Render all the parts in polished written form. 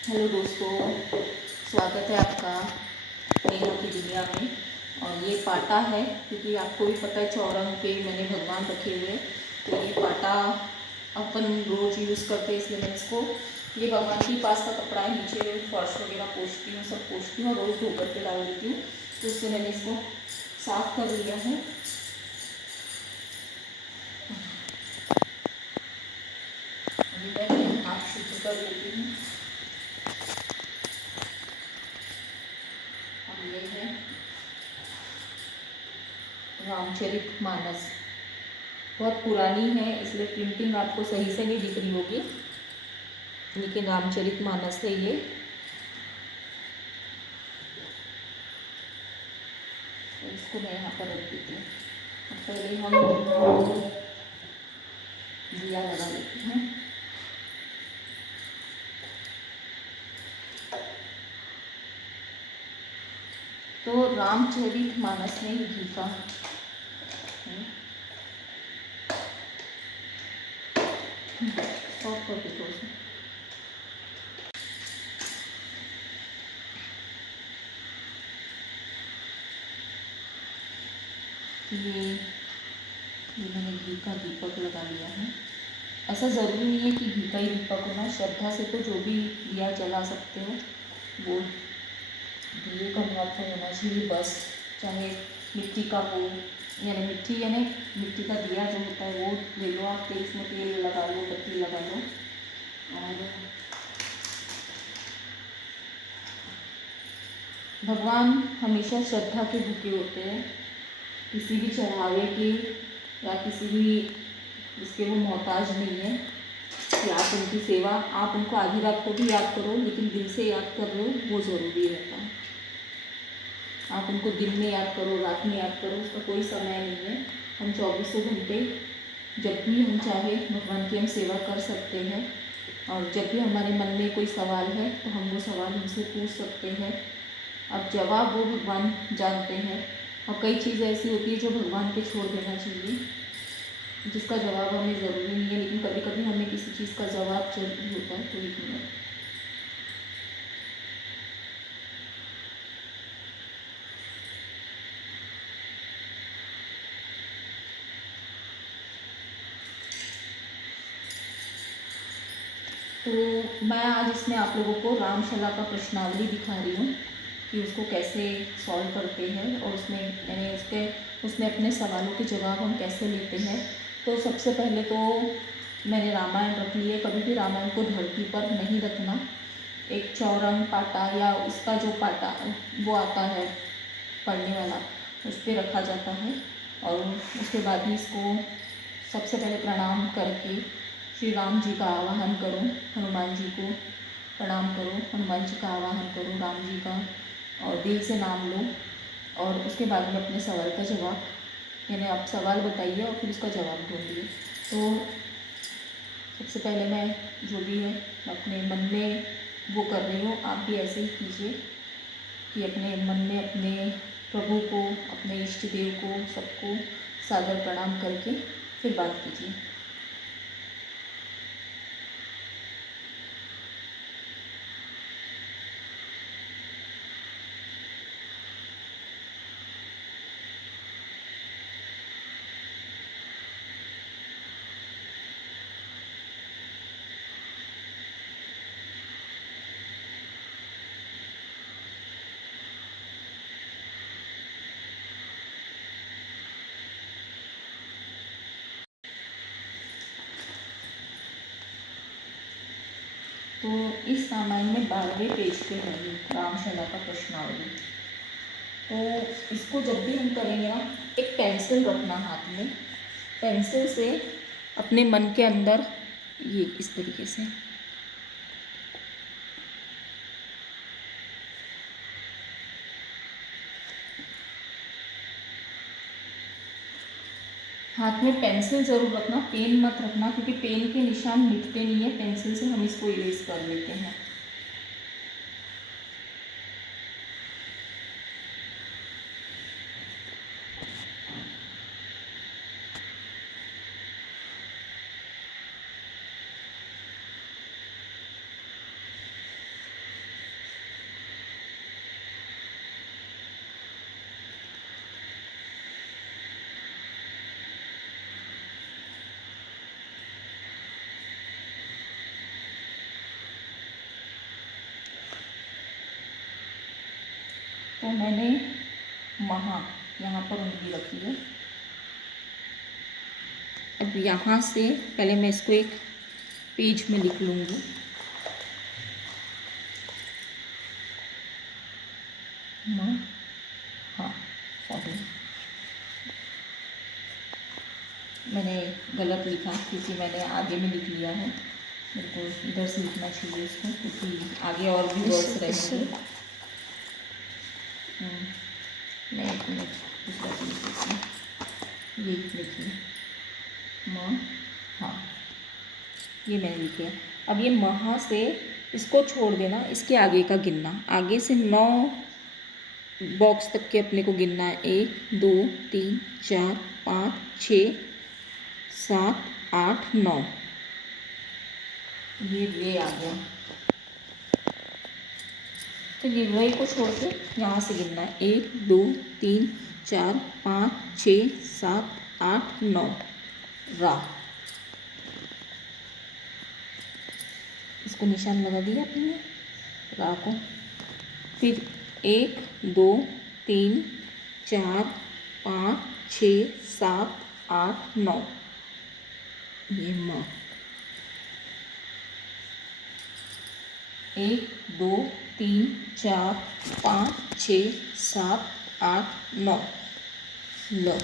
Hello दोस्तों, स्वागत है आपका नेहा की दुनिया में। और ये पाटा है, क्योंकि आपको भी पता है चौरंग पे मैंने भगवान रखे हुए हैं, तो ये पाटा अपन रोज यूज़ करते हैं, इसलिए मैं इसको, ये भगवान के पास का कपड़ा है, नीचे फर्श वगैरह पोंछती हूँ, सब पोंछती हूँ और रोज़ धो करके डाल देती हूँ। तो इससे मैंने इसको साफ कर लिया है। अभी मैं हाथ शुद्ध कर लेती हूँ। और ये है रामचरितमानस, बहुत पुरानी है इसलिए प्रिंटिंग आपको सही से नहीं दिख रही होगी, लेकिन रामचरितमानस है ये। तो इसको मैं यहाँ पर रख देती हूँ। पहले हम दिया लगा लेते हैं। तो रामचरितमानस में घी का ऑफ कर दो थोड़ा सा। ये मैंने घी का दीपक लगा लिया है। ऐसा ज़रूरी नहीं है कि घी का ही दीपक होना, श्रद्धा से तो जो भी दिया जला सकते हो वो दिए का महत्व होना चाहिए बस। चाहे मिट्टी का हो, यानी मिट्टी का दिया जो होता है वो ले लो आप, तेल उसमें तेल लगा लो, बत्ती लगा लो। और भगवान हमेशा श्रद्धा के भूखे होते हैं, किसी भी चढ़ावे के या किसी भी इसके वो मोहताज नहीं है कि आप उनकी सेवा, आप उनको आधी रात को भी याद करो, लेकिन दिल से याद कर रहे हो वो ज़रूरी रहता है। आप उनको दिन में याद करो, रात में याद करो, उसका कोई समय नहीं है। हम 24 घंटे जब भी हम चाहे भगवान की हम सेवा कर सकते हैं। और जब भी हमारे मन में कोई सवाल है तो हम वो सवाल उनसे पूछ सकते हैं। अब जवाब वो भगवान जानते हैं। और कई चीज़ें ऐसी होती है जो भगवान पे छोड़ देना चाहिए, जिसका जवाब हमें ज़रूरी नहीं है, लेकिन कभी कभी हमें किसी चीज़ का जवाब जरूरी होता है। तो एक मिनट, तो मैं आज इसमें आप लोगों को रामशला का प्रश्नावली दिखा रही हूँ कि उसको कैसे सॉल्व करते हैं, और उसमें मैंने उसमें अपने सवालों के जवाब हम कैसे लेते हैं। तो सबसे पहले तो मैंने रामायण रख ली है। कभी भी रामायण को धरती पर नहीं रखना। एक चौरंग पाटा या इसका जो पाटा वो आता है पढ़ने वाला, उस पर रखा जाता है। और उसके बाद ही इसको सबसे पहले प्रणाम करके श्री राम जी का आवाहन करो, हनुमान जी को प्रणाम करो, हनुमान जी का आवाहन करो, राम जी का, और दिल से नाम लो। और उसके बाद में अपने सवाल का जवाब, यानी आप सवाल बताइए और फिर उसका जवाब ढूंढिए। तो सबसे पहले मैं जो भी है अपने मन में वो कर रही हूँ, आप भी ऐसे ही कीजिए कि अपने मन में अपने प्रभु को, अपने इष्ट देव को, सबको सादर प्रणाम करके फिर बात कीजिए। तो इस रामायण में 12वें पेज पे है ये रामशला का प्रश्नावली। तो इसको जब भी हम करेंगे ना, एक पेंसिल रखना हाथ में, पेंसिल से अपने मन के अंदर ये इस तरीके से हाथ में पेंसिल ज़रूर रखना, पेन मत रखना, क्योंकि पेन के निशान मिटते नहीं है, पेंसिल से हम इसको इरेज कर लेते हैं। तो मैंने महा यहाँ पर उंगली रखी है। अब यहाँ से पहले मैं इसको एक पेज में लिख लूँगी। हाँ सॉरी, मैंने गलत लिखा क्योंकि मैंने आगे में लिख लिया है। मेरे को इधर से लिखना चाहिए इसको, क्योंकि आगे और भी वर्ड्स रहेंगे। मैं एक मिनट दूसरा लिख देती हूँ। ये लिखिए हाँ, ये मैंने लिख लिया। अब ये महा से इसको छोड़ देना, इसके आगे का गिनना, आगे से 9 बॉक्स तक के अपने को गिनना है। 1 2 3 4 5 6 7 8 9। ये आ गया। तो ये वही को छोड़ के यहाँ से गिनना है। 1 2 3 4 5 6 7 8 9 रा। इसको निशान लगा दिया अपने रा को। फिर 1 2 3 4 5 6 7 8 9, ये म। 1 2 3 4 5 6 7 8 9 ल।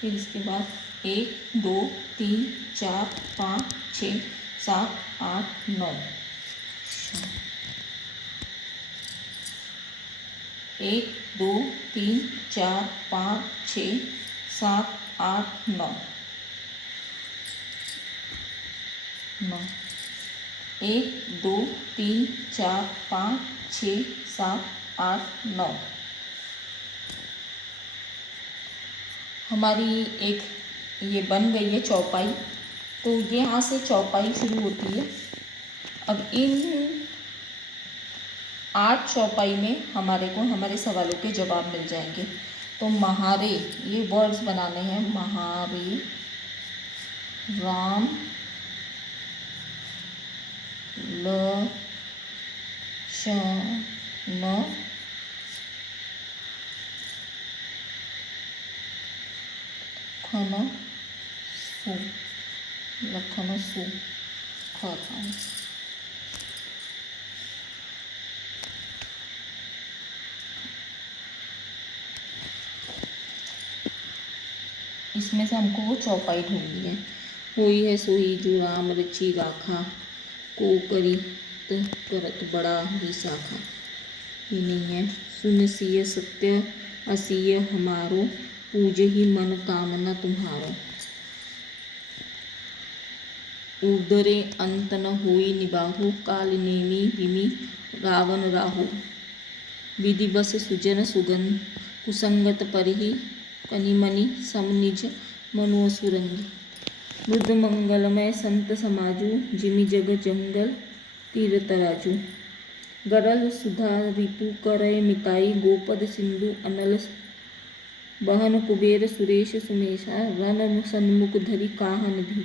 फिर इसके बाद 1 2 3 4 5 6 7 8 9 1 2 3 4 5 6 7 8 9 9 1 2 3 4 5 6 7 8 9। हमारी एक ये बन गई है चौपाई। तो ये यहाँ से चौपाई शुरू होती है। अब इन 8 चौपाई में हमारे को हमारे सवालों के जवाब मिल जाएंगे। तो महारे, ये वर्ड्स बनाने हैं। महारे राम लक्ष्मण लखन सु खन। इसमें से हमको वो चौपाई ढूंढनी है। होई है सोई जो राम रची राखा, को करी त करत बड़ा ही शाखा। ये नहीं है। सुन सिय सत्य असिय हमारो, पूज ही मन कामना तुम्हारो। उदरे अंत न होई निबाहु, काल नेमी विमि रावण राहु। विधिवश सुजन सुगन, कुसंगत परिहि कनिमनि सम निज मनु सुरंगी। बुद्ध मंगलमय संत समाजू, जिमि जग जंगल तीर तराजू। गरल सुधा रिपु करय मिताई, गोपद सिंधु अनल बहन कुबेर सुरेश सुमेशा। रन सन्मुख धरि काहन धी,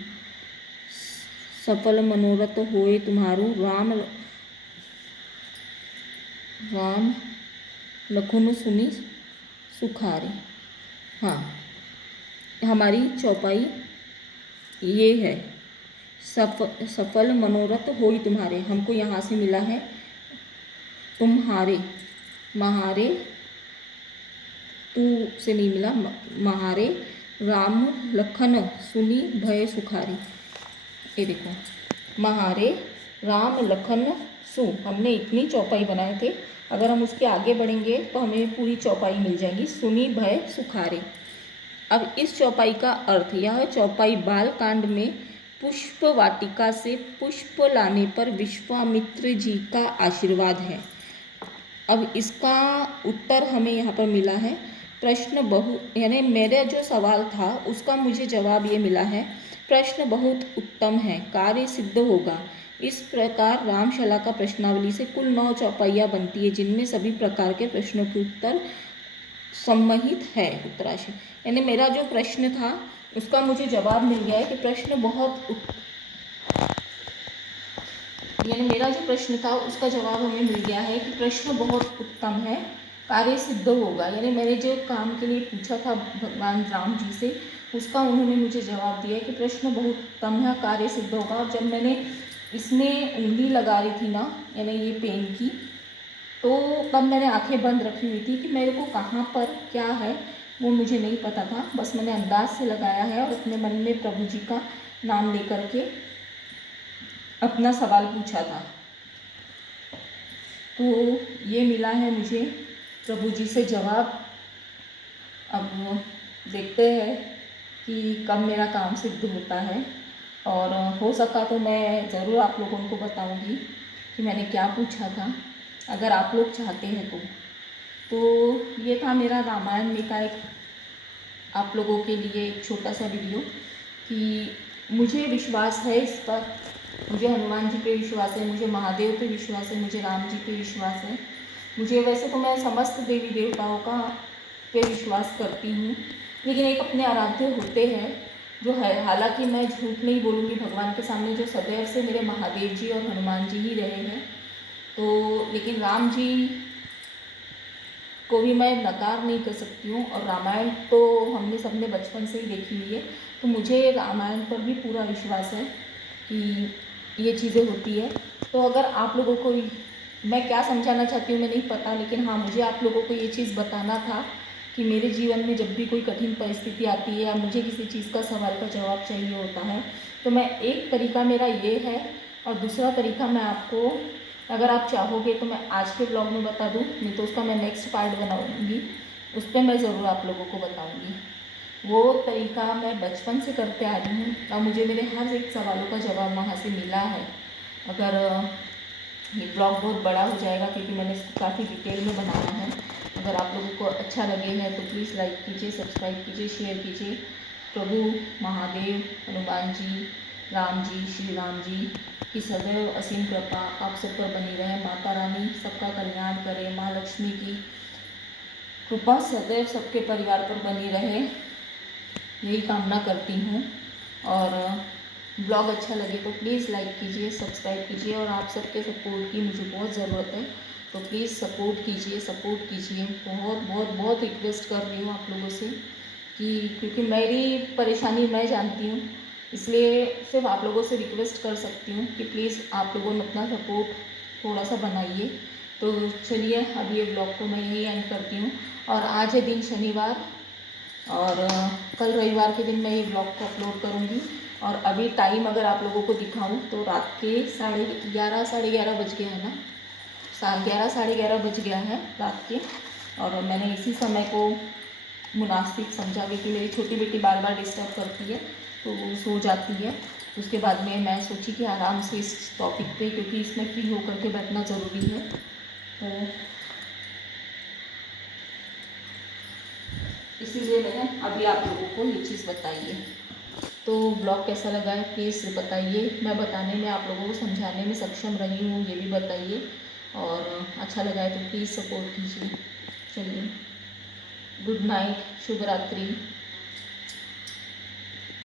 सफल मनोरथ होए तुम्हारो। राम लखन सुनि सुखारे। हाँ, हमारी चौपाई ये है। सफल मनोरथ होई तुम्हारे, हमको यहाँ से मिला है तुम्हारे। महारे तू से नहीं मिला, महारे राम लखन सुनी भय सुखारी। ये देखो, महारे राम लखन सु, हमने इतनी चौपाई बनाए थे। अगर हम उसके आगे बढ़ेंगे तो हमें पूरी चौपाई मिल जाएगी। सुनी भय सुखारे। अब इस चौपाई का अर्थ, यह चौपाई बाल कांड में पुष्प वाटिका से पुष्प लाने पर विश्वामित्र जी का आशीर्वाद है। अब इसका उत्तर हमें यहाँ पर मिला है। प्रश्न यानी मेरा जो सवाल था उसका मुझे जवाब ये मिला है। प्रश्न बहुत उत्तम है, कार्य सिद्ध होगा। इस प्रकार रामशला का प्रश्नावली से कुल 9 चौपाइयाँ बनती है, जिनमें सभी प्रकार के प्रश्नों के उत्तर सम्मिलित है। उत्तराशय यानी मेरा जो प्रश्न था उसका मुझे जवाब मिल गया है कि प्रश्न बहुत यानी मेरा जो प्रश्न था उसका जवाब हमें मिल गया है कि प्रश्न बहुत उत्तम है, कार्य सिद्ध होगा। यानी मैंने जो काम के लिए पूछा था भगवान राम जी से, उसका उन्होंने मुझे जवाब दिया कि प्रश्न बहुत उत्तम है, कार्य सिद्ध होगा। और जब मैंने इसमें उंगली लगा रही थी ना, यानी ये पेन की, तो तब मैंने आंखें बंद रखी हुई थी कि मेरे को कहाँ पर क्या है वो मुझे नहीं पता था। बस मैंने अंदाज से लगाया है और अपने मन में प्रभु जी का नाम लेकर के अपना सवाल पूछा था। तो ये मिला है मुझे प्रभु जी से जवाब। अब देखते हैं कि कब मेरा काम सिद्ध होता है, और हो सका तो मैं ज़रूर आप लोगों को बताऊंगी कि मैंने क्या पूछा था, अगर आप लोग चाहते हैं तो ये था मेरा रामायण में का एक आप लोगों के लिए एक छोटा सा वीडियो कि मुझे विश्वास है इस पर, मुझे हनुमान जी पे विश्वास है, मुझे महादेव पे विश्वास है, मुझे राम जी पे विश्वास है, मुझे वैसे तो मैं समस्त देवी देवताओं का पे विश्वास करती हूँ, लेकिन एक अपने आराध्य होते हैं जो है, हालांकि मैं झूठ नहीं बोलूँगी भगवान के सामने, जो सदैव से मेरे महादेव जी और हनुमान जी ही रहे हैं। तो लेकिन राम जी को भी मैं नकार नहीं कर सकती हूँ, और रामायण तो हमने सबने बचपन से ही देखी हुई है, तो मुझे रामायण पर भी पूरा विश्वास है कि ये चीज़ें होती है। तो अगर आप लोगों को, मैं क्या समझाना चाहती हूँ मैं नहीं पता, लेकिन हाँ मुझे आप लोगों को ये चीज़ बताना था कि मेरे जीवन में जब भी कोई कठिन परिस्थिति आती है या मुझे किसी चीज़ का सवाल का जवाब चाहिए होता है, तो मैं एक तरीका मेरा ये है, और दूसरा तरीका मैं आपको, अगर आप चाहोगे तो मैं आज के ब्लॉग में बता दूँ, नहीं तो उसका मैं नेक्स्ट पार्ट बनाऊँगी, उस पर मैं ज़रूर आप लोगों को बताऊँगी। वो तरीका मैं बचपन से करते आ रही हूँ और मुझे मेरे हर एक सवालों का जवाब वहाँ से मिला है। अगर ये ब्लॉग बहुत बड़ा हो जाएगा क्योंकि मैंने इसको काफ़ी डिटेल में बनाया है, अगर आप लोगों को अच्छा लगे है तो प्लीज़ लाइक कीजिए, सब्सक्राइब कीजिए, शेयर कीजिए। प्रभु महादेव, हनुमान जी, राम जी, श्री राम जी की सदैव असीम कृपा आप सब पर बनी रहे। माता रानी सबका कल्याण करे, माँ लक्ष्मी की कृपा सदैव सबके परिवार पर बनी रहे, यही कामना करती हूँ। और ब्लॉग अच्छा लगे तो प्लीज़ लाइक कीजिए, सब्सक्राइब कीजिए, और आप सबके सपोर्ट की मुझे बहुत ज़रूरत है, तो प्लीज़ सपोर्ट कीजिए। बहुत बहुत बहुत रिक्वेस्ट कर रही हूँ आप लोगों से कि, क्योंकि मेरी परेशानी मैं जानती हूँ, इसलिए सिर्फ आप लोगों से रिक्वेस्ट कर सकती हूँ कि प्लीज़ आप लोगों ने अपना सपोर्ट थोड़ा सा बनाइए। तो चलिए अब ये ब्लॉग को मैं यही एंड करती हूँ, और आज है दिन शनिवार, और कल रविवार के दिन मैं ये ब्लॉग को अपलोड करूँगी। और अभी टाइम अगर आप लोगों को दिखाऊं तो रात के 11:30 साढ़े 11 बज गया है ना, 11 साढ़े 11 बज गया है रात के। और मैंने इसी समय को मुनासिब समझा, क्योंकि मेरी छोटी बेटी बार बार डिस्टर्ब करती है तो वो सो जाती है। उसके बाद में मैं सोची कि आराम से इस टॉपिक पे, क्योंकि इसमें फ्री होकर के बैठना ज़रूरी है, तो इसीलिए मैंने अभी आप लोगों को ये चीज़ बताई है। तो ब्लॉग कैसा लगा है प्लीज़ बताइए, मैं बताने में, आप लोगों को समझाने में सक्षम रही हूँ ये भी बताइए, और अच्छा लगा है तो प्लीज़ सपोर्ट कीजिए। चलिए, गुड नाइट, शुभ रात्रि।